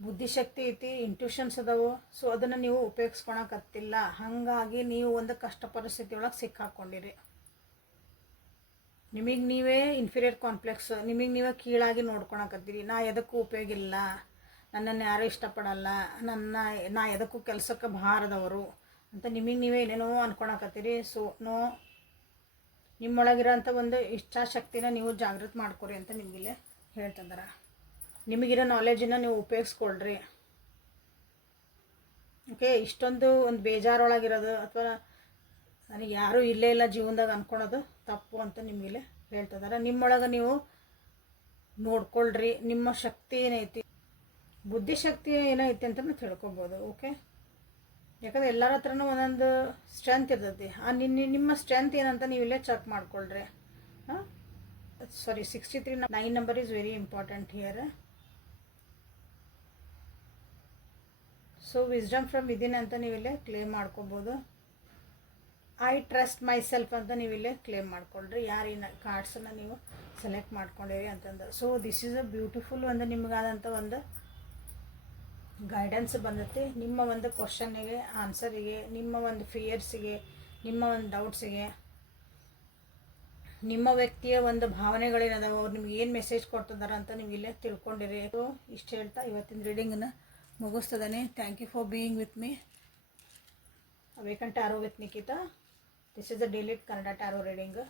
ಬುದ್ಧಿಶಕ್ತಿ ಐತಿ, ಇಂಟ್ಯೂಷನ್ಸ್ ಅದಾವು. ಸೊ ಅದನ್ನು ನೀವು ಉಪಯೋಗಿಸ್ಕೊಳಕತ್ತಿಲ್ಲ, ಹಾಗಾಗಿ ನೀವು ಒಂದು ಕಷ್ಟ ಪರಿಸ್ಥಿತಿ ಒಳಗೆ ಸಿಕ್ಕಾಕೊಂಡಿರಿ. ನಿಮಗೆ ನೀವೇ ಇನ್ಫೀರಿಯರ್ ಕಾಂಪ್ಲೆಕ್ಸ್, ನಿಮಗೆ ನೀವೇ ಕೀಳಾಗಿ ನೋಡ್ಕೊಳಕತ್ತೀರಿ. ನಾ ಎದಕ್ಕೂ ಉಪಯೋಗ ಇಲ್ಲ, ನನ್ನನ್ನು ಯಾರೂ ಇಷ್ಟಪಡಲ್ಲ, ನಾ ಎದಕ್ಕೂ ಕೆಲಸಕ್ಕೆ ಭಾರದವರು ಅಂತ ನಿಮಗೆ ನೀವೇ ಏನೇನೋ ಅಂದ್ಕೊಳಕತ್ತೀರಿ. ಸೊ ನೋ, ನಿಮ್ಮೊಳಗಿರೋಂಥ ಒಂದು ಇಚ್ಛಾಶಕ್ತಿನ ನೀವು ಜಾಗೃತಿ ಮಾಡ್ಕೊರಿ ಅಂತ ನಿಮಗಿಲ್ಲೇ ಹೇಳ್ತಿದ್ದಾರೆ. ನಿಮಗಿರೋ ನಾಲೆಜನ್ನು ನೀವು ಉಪಯೋಗಿಸ್ಕೊಳ್ರಿ. ಓಕೆ, ಇಷ್ಟೊಂದು ಒಂದು ಬೇಜಾರೊಳಗಿರೋದು ಅಥವಾ ನನಗೆ ಯಾರೂ ಇಲ್ಲೇ ಇಲ್ಲ ಜೀವನದಾಗ ಅಂದ್ಕೊಳೋದು ತಪ್ಪು ಅಂತ ನಿಮಗಿಲ್ಲೇ ಹೇಳ್ತಿದ್ದಾರೆ. ನಿಮ್ಮೊಳಗೆ ನೀವು ನೋಡ್ಕೊಳ್ರಿ, ನಿಮ್ಮ ಶಕ್ತಿ ಏನೈತಿ, ಬುದ್ಧಿಶಕ್ತಿ ಏನೈತಿ ಅಂತ ತಿಳ್ಕೊಬೋದು. ಓಕೆ, ಯಾಕಂದರೆ ಎಲ್ಲರ ಹತ್ರನೂ ಒಂದೊಂದು ಸ್ಟ್ರೆಂತ್ ಇರ್ತೈತಿ. ನಿಮ್ಮ ಸ್ಟ್ರೆಂತ್ ಏನಂತ ನೀವು ಇಲ್ಲೇ ಚೆಕ್ ಮಾಡ್ಕೊಳ್ರಿ. ಸಾರಿ, 63 9 number is very important here. So wisdom from within ಅಂತ ನೀವಿಲ್ಲೇ ಕ್ಲೇಮ್ ಮಾಡ್ಕೊಬೋದು. ಐ ಟ್ರಸ್ಟ್ ಮೈ ಸೆಲ್ಫ್ ಅಂತ ನೀವಿಲ್ಲೇ ಕ್ಲೇಮ್ ಮಾಡ್ಕೊಳ್ರಿ, ಯಾರಿನ ಕಾರ್ಡ್ಸನ್ನು ನೀವು ಸೆಲೆಕ್ಟ್ ಮಾಡ್ಕೊಂಡಿರಿ ಅಂತಂದು. So this is a beautiful ಒಂದು ನಿಮಗಾದಂಥ ಒಂದು ಗೈಡೆನ್ಸ್ ಬಂದೈತಿ. ನಿಮ್ಮ ಒಂದು ಕ್ವಶನ್ನಿಗೆ ಆನ್ಸರಿಗೆ, ನಿಮ್ಮ ಒಂದು ಫಿಯರ್ಸಿಗೆ, ನಿಮ್ಮ ಒಂದು ಡೌಟ್ಸಿಗೆ, ನಿಮ್ಮ ವ್ಯಕ್ತಿಯ ಒಂದು ಭಾವನೆಗಳೇನದಾವ, ಅವ್ರು ನಿಮ್ಗೆ ಏನು ಮೆಸೇಜ್ ಕೊಡ್ತಿದ್ದಾರೆ ಅಂತ ನೀವು ಇಲ್ಲೇ ತಿಳ್ಕೊಂಡಿರಿ. ಸೊ ಇಷ್ಟು ಹೇಳ್ತಾ ಇವತ್ತಿನ ರೀಡಿಂಗನ್ನು ಮುಗಿಸ್ತದಾನೆ. Thank you for being with me. Awaken tarot with Nikhita. This is the daily Kannada tarot reading.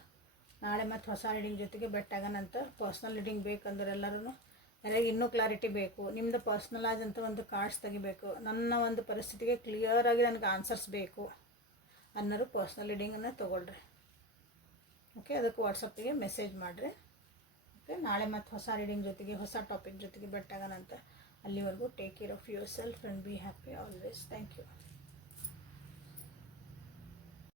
ನಾಳೆ ಮತ್ತು ಹೊಸ ರೀಡಿಂಗ್ ಜೊತೆಗೆ ಬೆಟ್ಟಾಗನಂತ. ಪರ್ಸ್ನಲ್ ರೀಡಿಂಗ್ ಬೇಕಂದ್ರೆ ಎಲ್ಲರೂ ಯಾರಿಗೆ ಇನ್ನೂ ಕ್ಲಾರಿಟಿ ಬೇಕು, ನಿಮ್ಮದು ಪರ್ಸ್ನಲೈಸ್ ಅಂತ ಒಂದು ಕಾರ್ಡ್ಸ್ ತೆಗಿಬೇಕು, ನನ್ನ ಒಂದು ಪರಿಸ್ಥಿತಿಗೆ ಕ್ಲಿಯರಾಗಿ ನನಗೆ ಆನ್ಸರ್ಸ್ ಬೇಕು ಅನ್ನೋರು ಪರ್ಸ್ನಲ್ ರೀಡಿಂಗನ್ನು ತೊಗೊಳ್ರಿ. ಓಕೆ, ಅದಕ್ಕೆ ವಾಟ್ಸಪ್ಪಿಗೆ ಮೆಸೇಜ್ ಮಾಡಿರಿ. ಓಕೆ, ನಾಳೆ ಮತ್ತು ಹೊಸ ರೀಡಿಂಗ್ ಜೊತೆಗೆ ಹೊಸ ಟಾಪಿಕ್ ಜೊತೆಗೆ ಬೆಟ್ಟಾಗನಂತ. ಅಲ್ಲಿವರೆಗೂ take care of yourself and be happy always. Thank you.